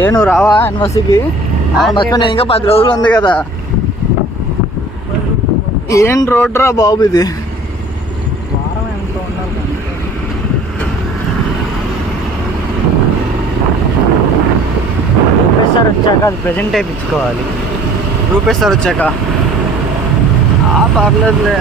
ఏ నువ్వు రావా యూనివర్సిటీకి మర్చిపోయి ఇంకా పది రోజులు ఉంది కదా. ఏం రోడ్ రా బాబు ఇది? వారం ఎంత ఉండాలి కానీ. ప్రొఫెసర్ వచ్చాక అది ప్రజెంట్ వేయించుకోవాలి రూపేష్ సార్ వచ్చాక? ఆ, పర్లేదులే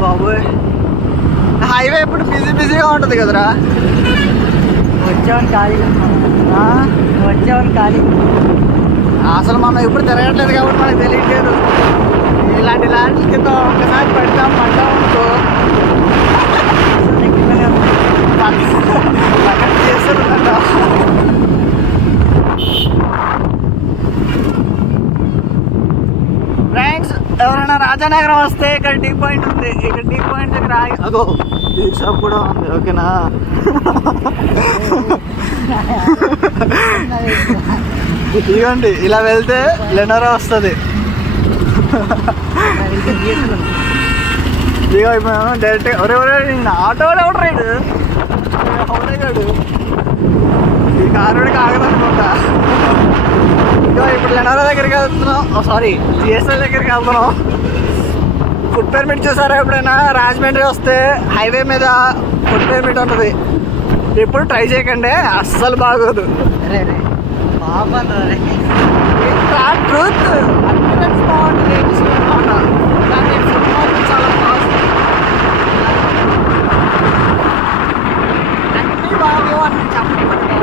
బాబోయ్ హైవే ఎప్పుడు బిజీ బిజీగా ఉంటుంది కదరా. ఆ? వచ్చావని ఖాళీగా ఉన్నాను. అసలు మనం ఎప్పుడు తిరగట్లేదు కాబట్టి మనకు తెలియట్లేదు ఇలాంటి ల్యాండ్స్ కింద ఒకసారి పెడతాం పడ్డాం అనుకో ఫ్రెండ్స్ ఎవరైనా రాజానగరం వస్తే ఇక్కడ టీ పాయింట్ ఉంది ఇక్కడ టీ పాయింట్ దగ్గర ఆగి కేక్ షాప్ కూడా ఉంది ఓకేనా? ఇదిగోండి ఇలా వెళ్తే లెనరా వస్తుంది. ఇదిగో ఇప్పుడు డైరెక్ట్ ఒరే ఒరే నేను ఆటో ఎవడు రైడు అవునేగాడు ఈ కారుడికి ఆగదనుకుంటా. ఇదిగో ఇప్పుడు లెనరా దగ్గరికి వెళ్తున్నాం. సారీ జిఎస్ఎల్ దగ్గరికి వెళ్తున్నాం. ఫుడ్ పర్మిట్ చూసారా ఎప్పుడైనా? రాజమండ్రి వస్తే హైవే మీద ఫుడ్ పర్మిట్ ఉంటుంది. ఎప్పుడు ట్రై చేయకండి అస్సలు బాగోదు. ట్రూత్ బాగుంటుంది అనమాట కానీ ఫుడ్ మాత్రం చాలా కాస్ట్ అన్నీ బాగోవు అని చెప్పండి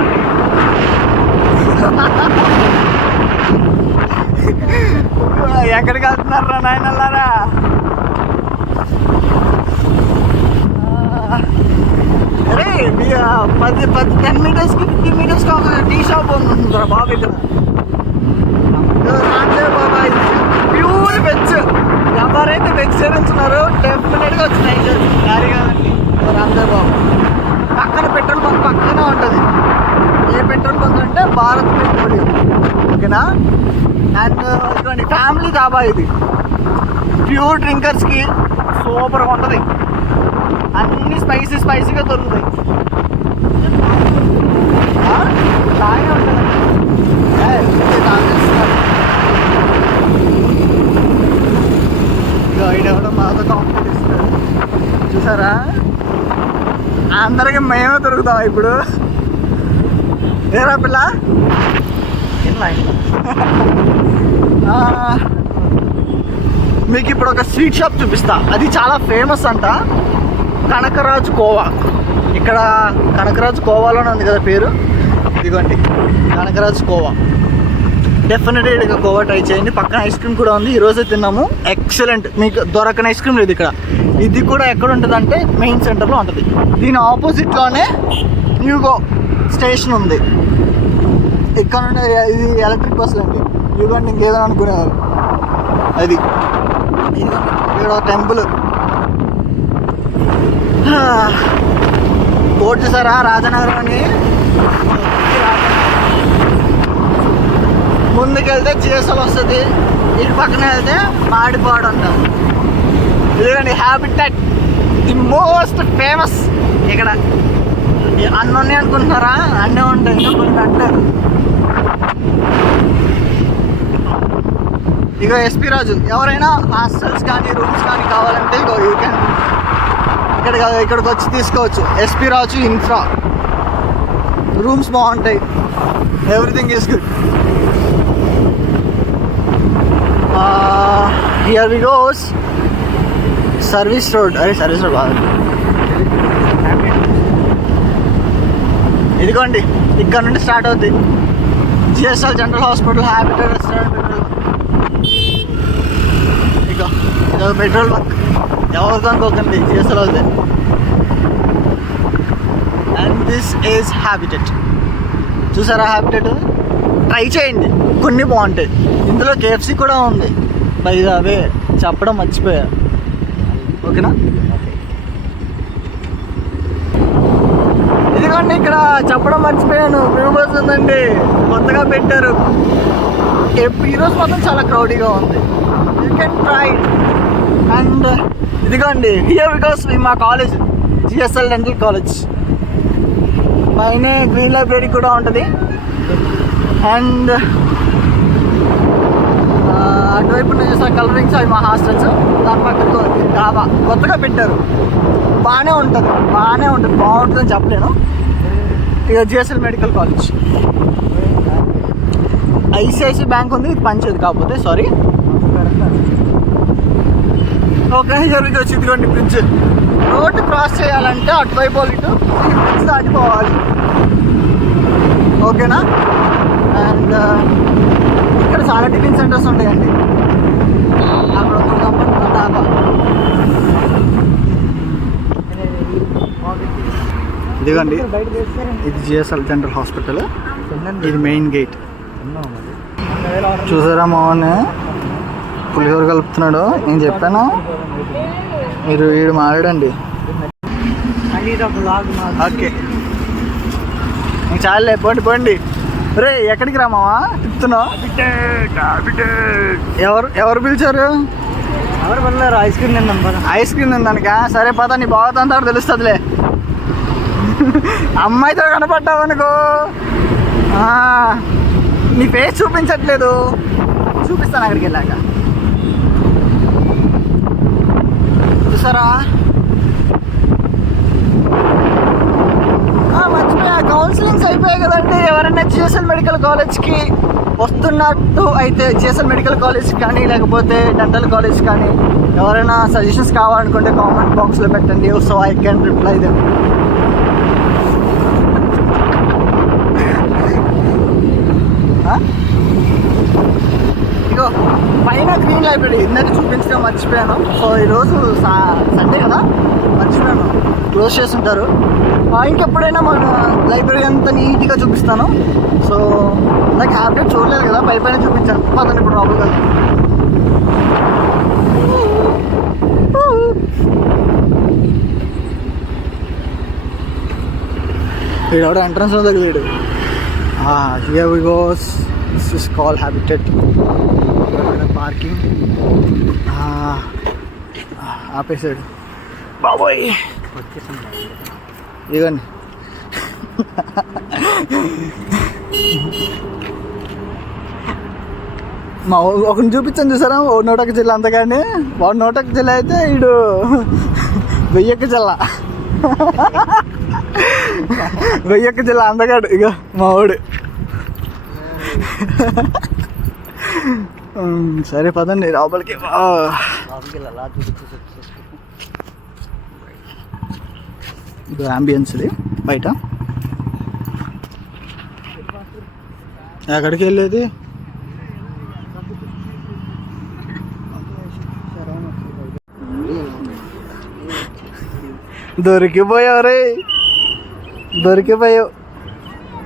ఎక్కడికి వెళ్తున్నారా నాయనల్లారా అరే మీ, ఆ, పది పది టెన్ మీటర్స్కి ఫిఫ్టీ మీటర్స్కి ఒక టీ షాప్ ఉంది రా బాబు ఇక్కడ రామ్దేవ్ బాబా ప్యూర్ వెజ్ ఎవరైతే వెజిటేరియన్స్ ఉన్నారో డెఫినెట్గా వచ్చి ట్రై చేయొచ్చు క్యారీ కాదండి రామ్దేవ్ బాబు పక్కన పెట్రోల్ బంక్ పక్కనే ఉంటుంది ఏ పెట్రోల్ బంక్ అంటే భారత్ పెట్రోలియం ఓకేనా అండ్ ఇటువంటి ఫ్యామిలీ డాబా ఇది. ప్యూర్ డ్రింకర్స్కి సూపర్గా ఉంటుంది. అన్ని స్పైసీ స్పైసీగా దొరుకుతాయి. బాగా బాగానే ఉంటుంది మాతో కాంపిటీట్ చూసారా? అందరికి మేమే దొరుకుతాం ఇప్పుడు. ఏరా పిల్ల? ఉన్నాయి మీకు ఇప్పుడు ఒక స్వీట్ షాప్ చూపిస్తా. అది చాలా ఫేమస్ అంట. కనకరాజు కోవా. ఇక్కడ కనకరాజు కోవాలోనే ఉంది కదా పేరు? ఇదిగోండి. కనకరాజు కోవా. డెఫినెట్గా కోవా ట్రై చేయండి. పక్కన ఐస్ క్రీమ్ కూడా ఉంది. ఈరోజే తిన్నాము. ఎక్సలెంట్ మీకు దొరకని ఐస్ క్రీమ్ లేదు ఇక్కడ. ఇది కూడా ఎక్కడ ఉంటుంది అంటే మెయిన్ సెంటర్లో ఉంటుంది. దీని ఆపోజిట్లోనే న్యూగో స్టేషన్ ఉంది. ఇక్కడ నుండి ఇది ఎలక్ట్రిక్ బస్సులు అండి. ఇదిగోండి ఇంకేదో అనుకునేవారు అది. ఇక్కడ టెంపుల్. కోట్ సారా రాజనగరం అని? ముందుకెళ్తే జీఎస్ఎల్ వస్తుంది. ఇటు పక్కన వెళ్తే మాడిపాడు అంటాం ఇదిగోండి హ్యాబిటెట్ ది మోస్ట్ ఫేమస్ ఇక్కడ. అన్నీ ఉన్నాయి అనుకుంటున్నారా? అన్నీ ఉంటాయి కొన్ని అంటారు ఇక ఎస్పీ రాజు ఎవరైనా హాస్టల్స్ కానీ రూమ్స్ కానీ కావాలంటే ఇగో యూ క్యాన్ ఇక్కడ ఇక్కడికి వచ్చి తీసుకోవచ్చు. SP Raju infra. రూమ్స్ బాగుంటాయి. Everything is good here we goes service road అరే సర్వీస్ రోడ్ బాగుంది. ఇదిగోండి ఇక్కడ నుండి స్టార్ట్ అవుద్ది. GSL general hospital Habitat restaurant petrol ఇక పెట్రోల్ బంక్. ఎవరితో అనుకోకండి జిఎస్ఎల్ అవుతుంది అండ్ దిస్ ఈజ్ హ్యాబిటెట్ చూసారా హ్యాబిటెట్ ట్రై చేయండి కొన్ని బాగుంటాయి. ఇందులో కేఎఫ్సి కూడా ఉంది. బై అవే చెప్పడం మర్చిపోయా. ఓకేనా ఇదిగోండి ఇక్కడ చెప్పడం మర్చిపోయాను. వ్యూ బస్ ఉందండి. కొత్తగా పెట్టారు. ఈరోజు మాత్రం చాలా క్రౌడీగా ఉంది. యూ కెన్ ట్రై అండ్ ఇదిగోండి హియర్ బికాస్ మా కాలేజ్ జిఎస్ఎల్ డెంటల్ కాలేజ్ పైనే గ్రీన్ లైబ్రరీ కూడా ఉంటుంది. అండ్ అటువైపు నుంచి చూసిన కలరింగ్స్ అవి మా హాస్టల్స్ దాని పక్కన డాబా కొత్తగా పెట్టారు. బాగానే ఉంటుంది. బాగానే ఉంటుంది. బాగుంటుందని చెప్పలేను. ఇక GSL medical college. ICIC bank ఉంది ఇది పంచేది కాకపోతే సారీ ఓకే జరిగి వచ్చి ఇదిగోండి బ్రిడ్జ్ రోడ్డు క్రాస్ చేయాలంటే అటువైపు వాళ్ళు ఇటు ఈ బ్రిడ్జ్ దాటిపోవాలి. ఓకేనా? అండ్ ఇక్కడ చాలా టిఫిన్ సెంటర్స్ ఉంటాయండి అక్కడ ఒక కంపెనీ డాబా ఇదిగోండి ఇది జిఎస్ఎల్ జనరల్ హాస్పిటల్. ఇది మెయిన్ గేట్. చూసారా మోహన్ పులిహోర కలుపుతున్నాడు. నేను చెప్పాను? మీరు వీడు మాట్లాడండి బ్లాగ్ ఓకే. ఇంక చాలులే పోండి పోండి. రే ఎక్కడికి రామావా తిప్పుతున్నావు? ఎవరు ఎవరు పిలిచారు? ఎవరు వెళ్ళారు ఐస్ క్రీమ్ పద. ఐస్ క్రీమ్ తిందానికా సరే పద నీ బాగుతుందా తెలుస్తుందిలే. అమ్మాయితో కనపడ్డావు అనుకో నీ ఫేస్ చూపించట్లేదు. చూపిస్తాను అక్కడికి వెళ్ళాక. చూసారా? మర్చిపోయా. కౌన్సిలింగ్స్ అయిపోయాయి కదండి. ఎవరైనా జిఎస్ఎల్ మెడికల్ కాలేజ్కి వస్తున్నట్టు అయితే జిఎస్ఎల్ మెడికల్ కాలేజ్ కానీ లేకపోతే డెంటల్ కాలేజ్ కానీ ఎవరైనా సజెషన్స్ కావాలనుకుంటే కామెంట్ బాక్స్లో పెట్టండి. So I can reply them ఇగో పైన గ్రీన్ ఇందాక చూపించడం మర్చిపోయాను. సో ఈరోజు సండే కదా? మర్చిపోయాను. క్లోజ్ చేస్తుంటారు. ఆ, ఇంకెప్పుడైనా మన లైబ్రరీ అంతా నీట్గా చూపిస్తాను. సో నాకు హ్యాబిట్ చూడలేదు కదా? పై పైన చూపించాను. పదండి ఇప్పుడు లోపలికి కదా వీడెవడో ఎంట్రన్స్లో తగిలేడు here we goes this is call habitat parking ఆపేసాడు బాబోయ్. ఇదిగోండి. మా ఒకరిని చూపించాను చూసారా? ఓ నూటొక్క జిల్లా అంతగాని. వాడు నూటొక్క జిల్లా అయితే వీడు వెయ్యొక్క జిల్లా వెయ్యొక్క జిల్లా అందగాడు. ఇక మా వాడు సరే పదండి లోపలికి ఇప్పుడు అంబియన్స్ ఇది బయట. ఎక్కడికి వెళ్ళేది? దొరికిపోయావు రే దొరికిపోయావు.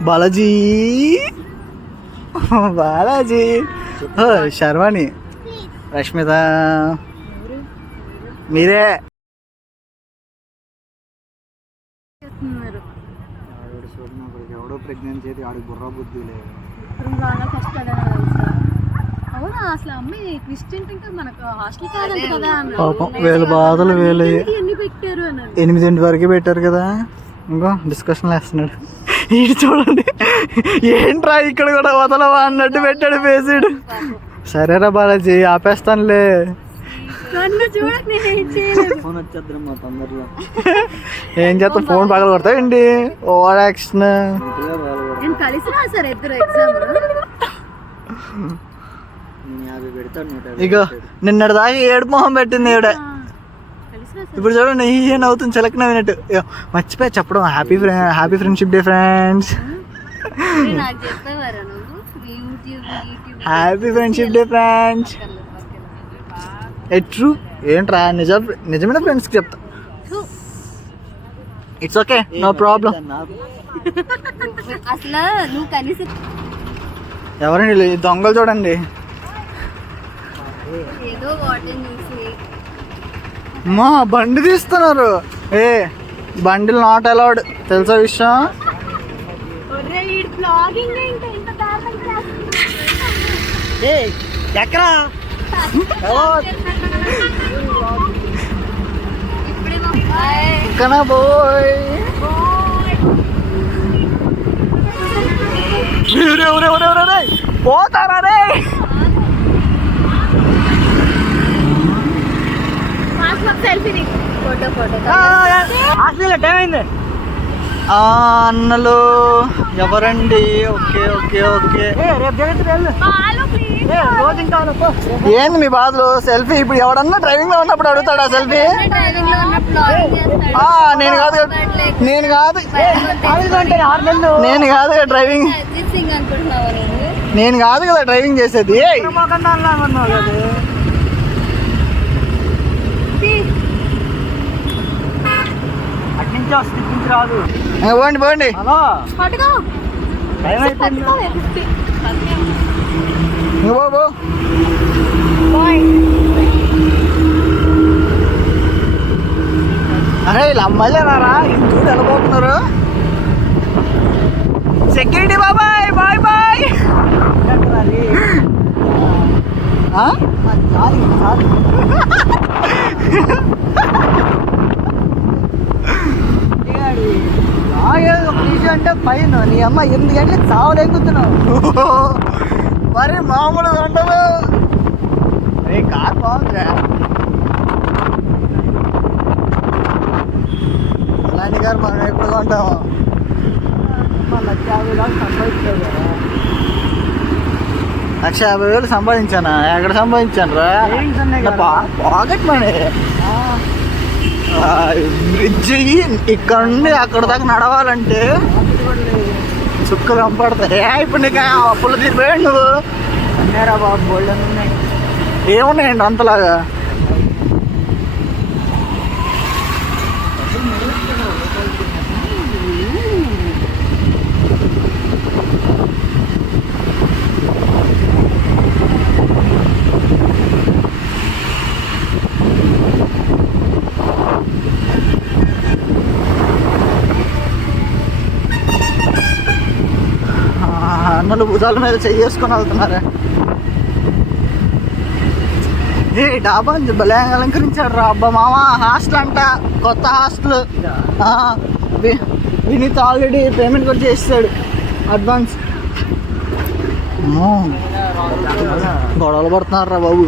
బాలాజీ. బాలాజీ. ఓ, శర్వాణి. రష్మిత. మీరే. ఎవడో ప్రెగ్నెన్సీ అయితే ఆడికి బుర్ర బుద్ధి లేదు. పాపం వీళ్ళ బాధలు అన్నారు. ఎనిమిదింటి వరకు పెట్టారు కదా. ఇంకో డిస్కషన్ వేస్తున్నాడు ఈడు చూడండి. ఏంట్రా ఇక్కడ కూడా వదలవా అన్నట్టు పెట్టాడు పేసాడు సరేరా బాలాజీ ఆపేస్తానులే. ఏం చేయలేదు. ఫోన్ వచ్చేద్దరం మా తొందరలో. ఏం చేస్తా? ఫోన్ పగల కొడతాయండి ఓవర్ యాక్షన్ ఇక నిన్నటి దాకా ఏడు మొహం పెట్టింది రాశారు ఇప్పుడు చూడండి ఈ నవ్వుతుంది? చిలక నవ్వినట్టు మర్చిపోయా చెప్పడం. Happy happy friendship day friends happy friendship day friends true ఏంట్రా నిజ నిజమైన ఫ్రెండ్స్కి చెప్తా. ఇట్స్ ఓకే నో ప్రాబ్లం అసలు నువ్వు కనీసం ఎవరండి? దొంగలు చూడండి. ఏదో మా బండి తీస్తున్నారు ఏ బండిలు నాట్ అలౌడ్ తెలుసా విషయం ఈ బ్లాగింగ్ ఏంటి ఇంత టైం అయింది. ఆ, అన్నలు ఎవరండి? Okay okay okay. ఏంది మీ బాధలు? సెల్ఫీ ఇప్పుడు ఎవడన్నా డ్రైవింగ్లో ఉన్నప్పుడు అడుగుతాడా సెల్ఫీ నేను కాదు నేను కాదు. నేను కాదు డ్రైవింగ్ నేను కాదు కదా డ్రైవింగ్ చేసేది ఏయ్, మోకన్నా అన్నావు కదా అటు నుంచి రాదు. పోండి పోండి. హలో? టైం అయిపోయింది పో, అరే ఇలా అమ్మాయిలే రారా? ఇంత చూడు ఎలా పోతున్నారు. సెక్యూరిటీ బాబాయ్ బాయ్ బాయ్. అది? ఆ? చాలు చాలు లాగేది ఒక నిమిషం అంటే పైన నీ అమ్మ ఎనిమిది గంటలకు చావలేకుతున్నావు మరి మామూలుగా ఉండదు ఏ కార్ బాగుందిరా. అలాంటి కార్ మనం ఎప్పుడు కొంటాము లక్ష యాభై దాకా సంపాదించావు కదా. లక్ష యాభై వేలు సంపాదించానా? ఎక్కడ సంపాదించాను రా. పాకెట్ మనీ బ్రిడ్జ్ ఇక్కడ నుండి అక్కడ దాకా నడవాలంటే చుక్కలు కంపడతాయి ఏ, ఇప్పుడు నీకు అప్పులు తీరిపోయాడు నువ్వు? అన్నారా బాబు బోల్డ్ ఏమున్నాయండి అంతలాగా? అన్నలు భుజాల మీద చేసుకొని వెళ్తున్నారా. ఏ డాబా భలే అలంకరించాడు రా అబ్బా మామ హాస్టల్ అంట. కొత్త హాస్టల్. వినీత్ ఆల్రెడీ పేమెంట్ కూడా చేస్తాడు అడ్వాన్స్. గొడవలు పడుతున్నారు రా బాబు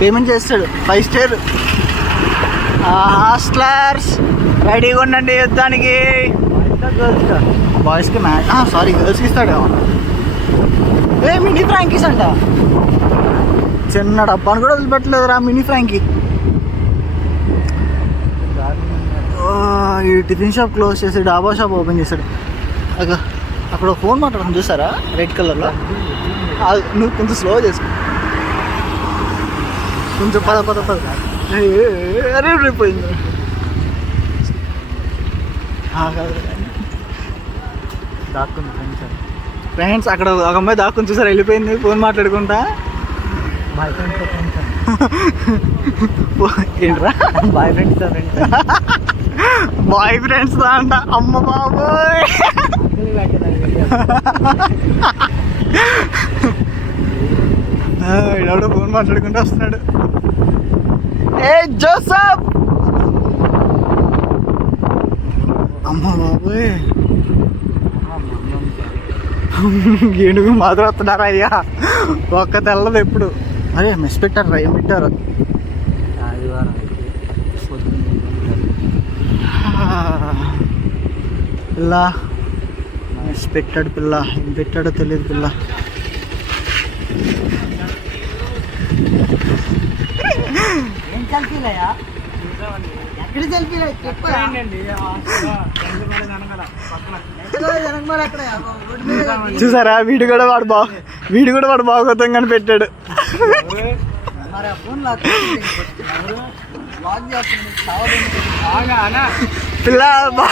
పేమెంట్ చేస్తాడు. Five star. హాస్టలర్స్ రెడీగా ఉండండి యుద్ధానికి. బాయ్స్కి మ్యాచ్ సారీ గర్ల్స్కి ఇస్తాడు ఏ మినీ ఫ్రాంకీస్ అంట. చిన్న డబ్బాను కూడా వదిలిపెట్టలేదురా మినీ ఫ్రాంకీ. ఈ టిఫిన్ షాప్ క్లోజ్ చేసి డాబా షాప్ ఓపెన్ చేశాడు అక్కడ అక్కడ ఫోన్ మాట్లాడడం చూసారా? రెడ్ కలర్లో. నువ్వు కొంచెం స్లో చేసుకో. కొంచెం పద పద పద. అరే ఏ, ఏ, అరే రేపోయింది దాక్కుంది ఫ్రెండ్స్ ఫ్రెండ్స్ అక్కడ ఒక అమ్మాయి దాక్కుని చూసారు? వెళ్ళిపోయింది ఫోన్ మాట్లాడుకుంటా. బాయ్ ఫ్రెండ్స్ ఫ్రెండ్స్ ఏంట్రా? Boy friends friends boy friends అంట. అమ్మ బాబోయ్. ఈడెవడో ఫోన్ మాట్లాడుకుంటూ వస్తున్నాడు. ఏ జోసఫ్ అమ్మ బాబోయ్. ఏనుగు మాత్రం వస్తున్నారా అయ్యా ఒక్క తెల్లదు ఎప్పుడు. అరే మెస్ పెట్టారు ఏం పెట్టారు? పిల్ల. మెస్ పెట్టాడు పిల్ల. ఏం పెట్టాడో తెలియదు పిల్ల. ఏం ఎక్కడ సెల్ఫీలు. చూసారా? వీడు కూడా వాడు బా వీడు కూడా వాడు బాగోతం కానీ పెట్టాడు. పిల్ల బా